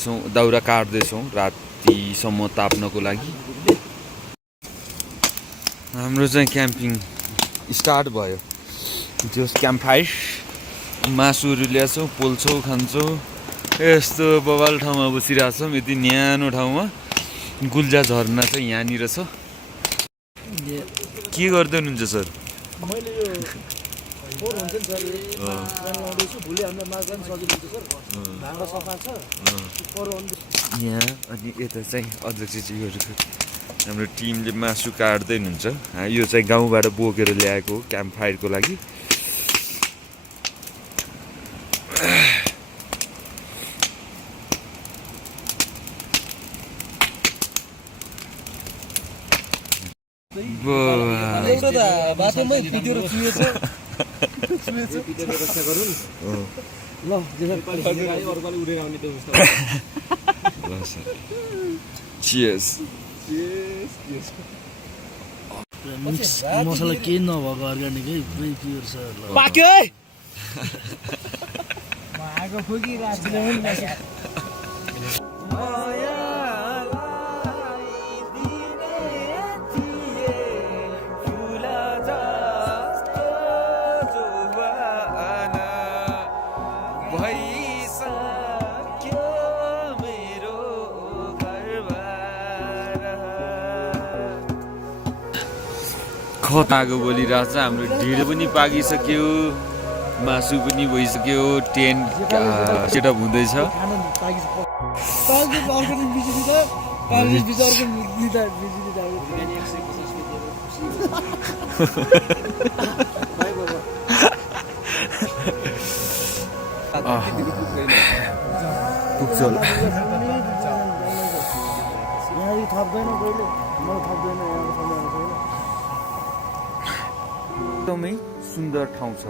दाउरा काट्दैछौँ रातिसम्म ताप्नको लागि। हाम्रो चाहिँ क्याम्पिङ स्टार्ट भयो। त्यो क्याम्प फायर मासुहरू ल्याउँछौँ, पोल्छौँ, खान्छौँ। यस्तो बवाल ठाउँमा बसिरहेको छौँ। यति न्यानो ठाउँमा गुल्जा झरना चाहिँ यहाँनिर छ। के गर्दै हुनुहुन्छ सर? मैले यो फोहोर हुन्छ नि सर, लाउँदैछु। भोलि हामीलाई माछा पनि सजिलो हुन्छ सर, भाँडा सफा छ। यहाँ अनि यता चाहिँ अध्यक्षजीहरू हाम्रो टिमले मासु काट्दै हुनुहुन्छ। यो चाहिँ गाउँबाट बोकेर ल्याएको हो क्याम्प फायरको लागि। एउटा त बाटोमै पिट्यो र चुहेछ। ल अरूपालि उडेर आउने त्यो चियर्स। मिक्स मसला केही नभएको अर्ग्यानिकै पुरै प्योर छ। पाक्यो है आगो फुकिरहेको छ। खताको बोलिरहेको छ। हाम्रो ढिँडो पनि पाकिसक्यो, मासु पनि भइसक्यो, टेन्ट सेटअप हुँदैछ। एकदमै सुन्दर ठाउँ छ।